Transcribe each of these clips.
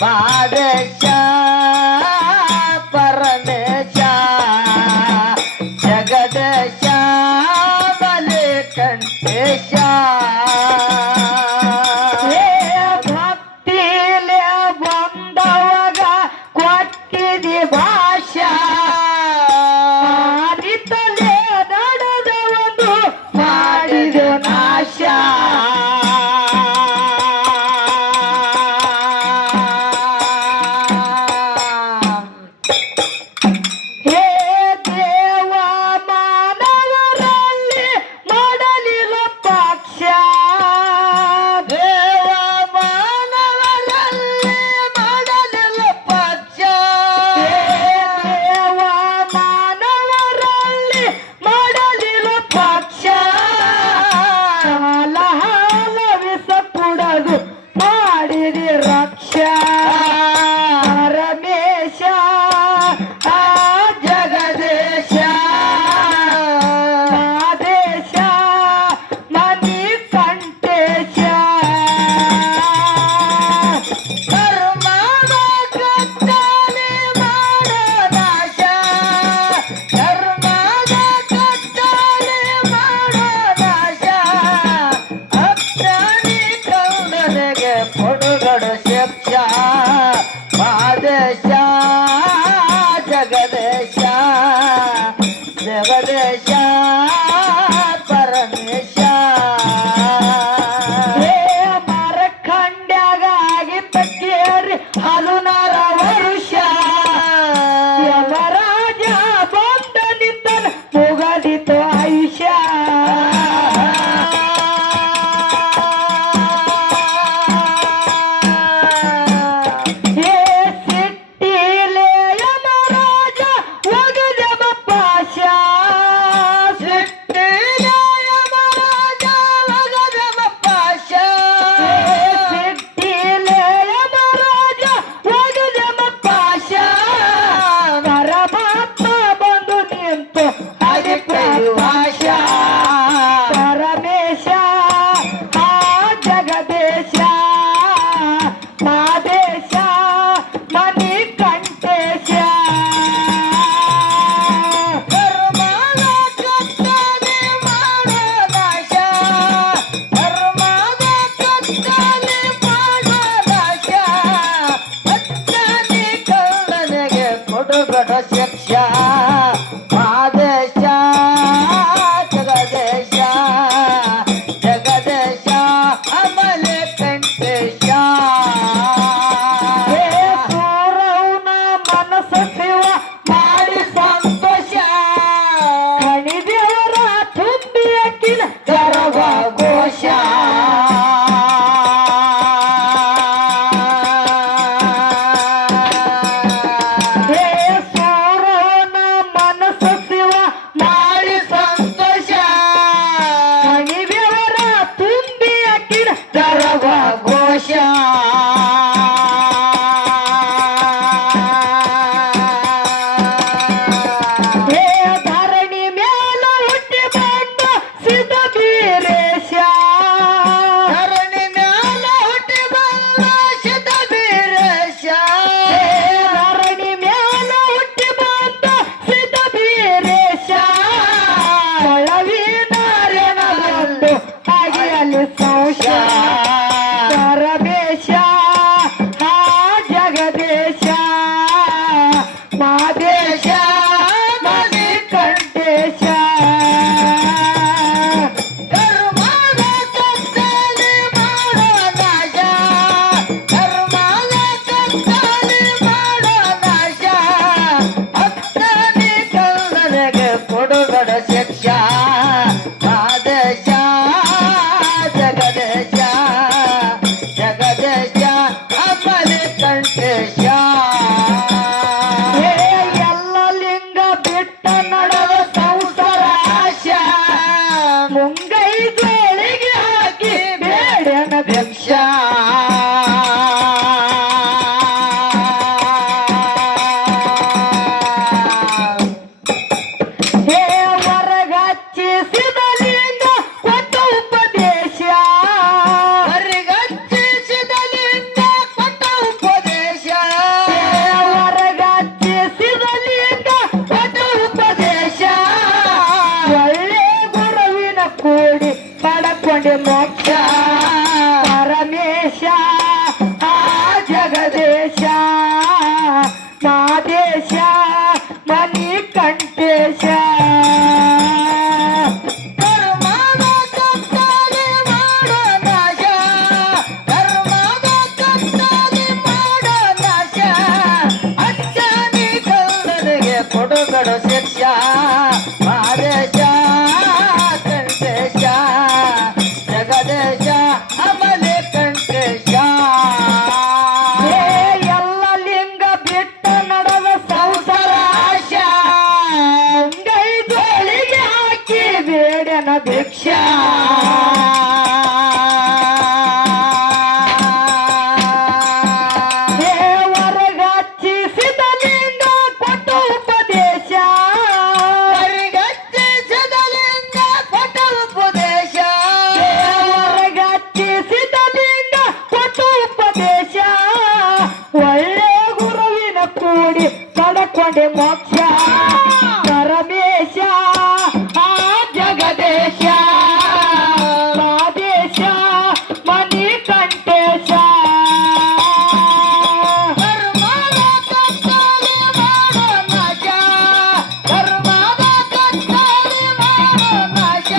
ಮಾದೇಶ ಪರಮೇಶ ಕೊಡುಗಡ ಶಿಕ್ಷ ಮಾದೇಶ ಜಗದೇಶ ಜಗದೇಶ ಅಮಲೆ ಕಂಠೇಶ ಸೂರವನ ಮನಸ್ಸ ಶಿವ ಮಾಡಿ ಸಂತೋಷ ಕಣಿದೇವರ ತುಂಬಿ ಅಕ್ಕಿನ ಗರ್ವ ಘೋಷ ಸೂರವನ ಮನಸ್ಸ ಶಿವ ಮಾಡಿ ಸಂತೋಷ ಕಣಿದೇವರ ತುಂಬಿ ಅಕ್ಕಿನ ಗರ್ವ ಘೋಷ ಧರಣಿ ಮೇಲ ಹುಟ್ಟಿ ಬಂದ ಸಿದ್ಧ ಬೀರೇಶ ಧರಣಿ ಮ್ಯಾಲ ಹುಟ್ಟಿ ಬಂದ ಸಿದ್ಧ ಬೀರೇಶ ಧರಣಿ ಮೇಲ ಹುಟ್ಟಿ ಬಂದ ಸಿದ್ಧ ಬೀರೇಶ ಒಳವಿನಾರ್ಯನ ಬಂದು ಅಗಿಯಲಿ ಸಂಶ ಪರಮೇಶ ಆ ಜಗದೇಶ ಮಾದೇಶ ಮಣಿ ಕಂಠೇಶ ಕರ್ಮದ ಕತ್ತಲೆ ಮಾಡೋ ನಾಶ ಕರ್ಮದ ಕತ್ತಲೆ ಮಾಡೋ ನಾಶ ಭಕ್ತನಿ ಕಲ್ಲರಿಗೆ ಕೊಡುಗಡ ಶಿಕ್ಷ ಆದೇಶ ಜಗದೇಶ ಜಗದೇಶ ಅಮಲಿ ಕಂಠೇಶ ಎಲ್ಲ ಲಿಂಗ ಬಿಟ್ಟ ನಡೆದ ಸಂಸಾರ ಆಶ ಮುಂಗೈ ಜೋಳಿಗೆ ಹಾಕಿ ಬೇಡನ ಭಿಕ್ಷ ಹೇ ಹೊರಗಚ್ಚಿಸಿದ ಲಿಂಗ ಕೊಟ್ಟ ಉಪದೇಶ ಹೊರಗಚ್ಚಿಸಿದಲಿಂಗ ಕೊಟ್ಟ ಉಪದೇಶ ಹೊರಗಚ್ಚಿಸಿದ ಲಿಂಗ ಕೊಟ್ಟ ಉಪದೇಶ ಒಳ್ಳೆ ಗುರುವಿನ ಕೂಡಿ ಪಡಕೊಂಡೆ ಮೋಕ್ಷ ಪರಮೇಶ ಆ ಜಗದೇಶ ಮಾದೇಶ ಮಣಿ ಕಂಠೇಶ ಕರ್ಮದ ಕತ್ತಲೆ ಮಾಡೋ ನಾಶ ಕರ್ಮದ ಕತ್ತಲೆ ಮಾಡೋ ನಾಶ ಅಜ್ಜನಿ ಕಲ್ಲರಿಗೆ ಕೊಡುಗಡ ಶಿಕ್ಷ ಮಾದೇಶ ಕಂಠೇಶ ಜಗದೇಶ ಅಮಲೆ ಕಂಠೇಶ ಹೇ ಎಲ್ಲ ಲಿಂಗ ಬಿಟ್ಟ ನಡೆದ ಸಂಸಾರ ಆಶ ಮುಂಗೈ ಜೋಳಿಗೆ ಹಾಕಿ ಬೇಡನ ಭಿಕ್ಷ ಹೇ ಹೊರಗಚ್ಚಿಸಿದ ಲಿಂಗ ಕೊಟ್ಟ ಉಪದೇಶ ಹೊರಗಚ್ಚಿಸಿದಲಿಂಗ ಕೊಟ್ಟ ಉಪದೇಶ ಹೇ ಹೊರಗಚ್ಚಿಸಿದ ಲಿಂಗ ಕೊಟ್ಟ ಉಪದೇಶ ಒಳ್ಳೆ ಗುರುವಿನ ಕೂಡಿ ಪಡಕೊಂಡೆ ಮೋಕ್ಷ ಪರಮೇಶ ಆ ಜಗದೇಶ ಮಾದೇಶ ಮಣಿ ಕಂಠೇಶ ಕರ್ಮದ ಕತ್ತಲೆ ಮಾಡೋ ನಾಶ ಕರ್ಮದ ಕತ್ತಲೆ ಮಾಡೋ ನಾಶ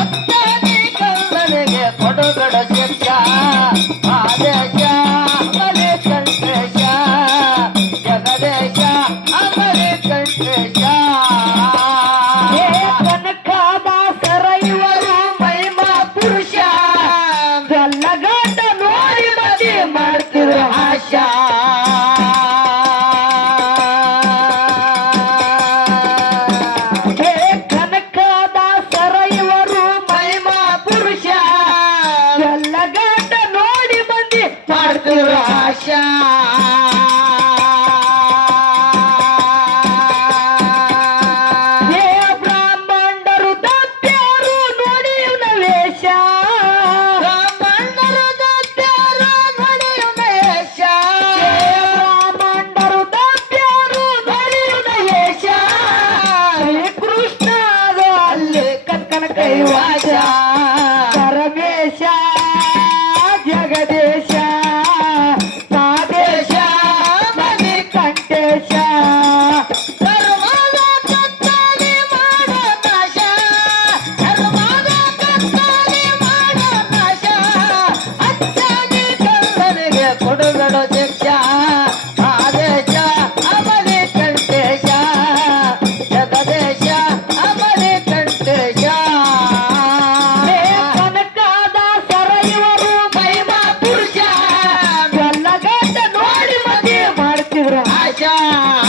ಅತ್ತನಿ ಕಲ್ಲರಿಗೆ ಕೊಡುಗಡ ಶಿಕ್ಷ ಆದೇಶ ಅಮಲೆ ಕಂಠೇಶ ಜಗದೇಶ ಅಮಲೆ ಕಂಠೇಶ ಹೇ ಕನಕದಾಸರ ಇವರು ಮಹಿಮಾ ಪುರುಷ ಗಲ್ಲಗಡ್ಡ ನೋಡಿ ಮದಿ ಮಾಡ್ತಿದ್ರು ಆಶಾ ಹೇ ಕನಕದಾಸರ ಇವರು ಮಹಿಮಾ ಪುರುಷ ಗಲ್ಲಗಡ್ಡ ನೋಡಿ ಮಂದಿ ಮಾಡ್ತಿದ್ರು ಆಶಾ ಹೇ ಬ್ರಾಹ್ಮಣರು ದತ್ಯರು ನೋಡಿ ಇವನ ವೇಷ ಬ್ರಾಹ್ಮಣರ ದತ್ಯರು ನೋಡಿ ಇವನ ವೇಷ ಹೇ ಬ್ರಾಹ್ಮಣರು ದತ್ಯರು ನೋಡಿ ಇವನ ವೇಷ ಶ್ರೀ ಕೃಷ್ಣ ಅಲ್ಲಿ ಕಕ್ಕನ ಕೈವಾಸ ಪರಮೇಶ ಜಗದೇಶ ಮಾದೇಶ ಮಣಿ ಕಂಠೇಶ ಆಶಾ